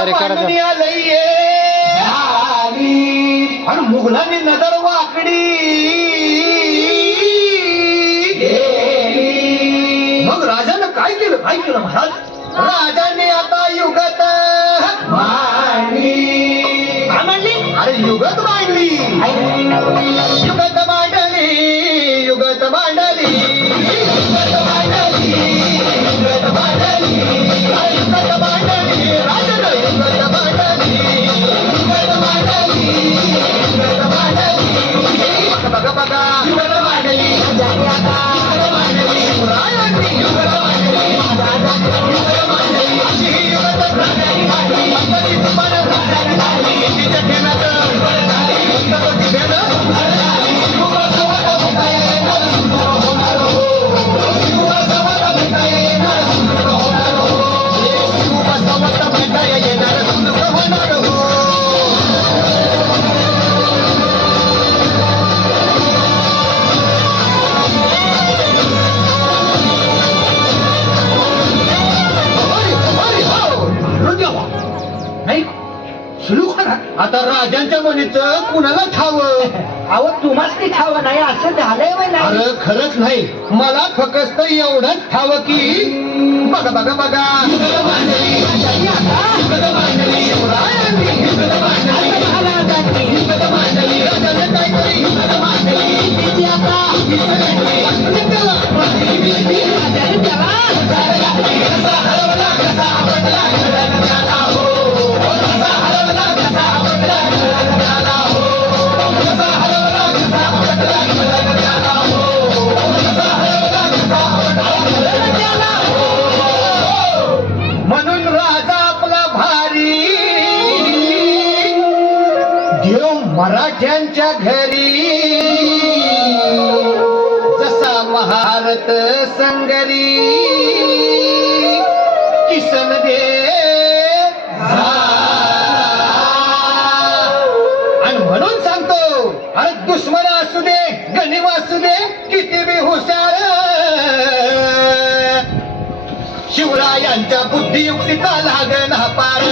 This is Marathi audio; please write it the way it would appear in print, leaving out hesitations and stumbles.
तयारी पांडुनी आलंय आणि मुघलांनी नजर वाकडी मग राजानं काय केलं महाराज? राजाने आता युगत मांडली. काय मांडली? अरे युगत मांडली. युगत मांडली. युगत मांडली. युगत मांडली. युगत मांडली. युगत मांडली. राजानं युगत मांडली. युगत मांडली. युगत मांडली. बघा बघा युगत मांडली. युगत मांडली. राजांनी युगत मांडली. युगत मांडली. अशी युगत मांडली. अंतरी तुम्हाला झाली. तिच्या ठेव्यात अंतरची भेद आता राजांच्या म्हणीचं कुणाला ठावं? अहो तुम्हाच की ठाव नाही असं झालंय वय नाही. अरे खरंच नाही, मला फक्त एवढंच ठावं की बघा बघा बघा म्हणून राजा आपला भारी देव मराठ्यांच्या घरी जसा महारत संगरी किसन दे आणि म्हणून सांगतो अरे दुश्मन असू दे गनिम असू दे किती बी हुशार शिवरायांच्या बुद्धियुक्तीचा लागण हा पार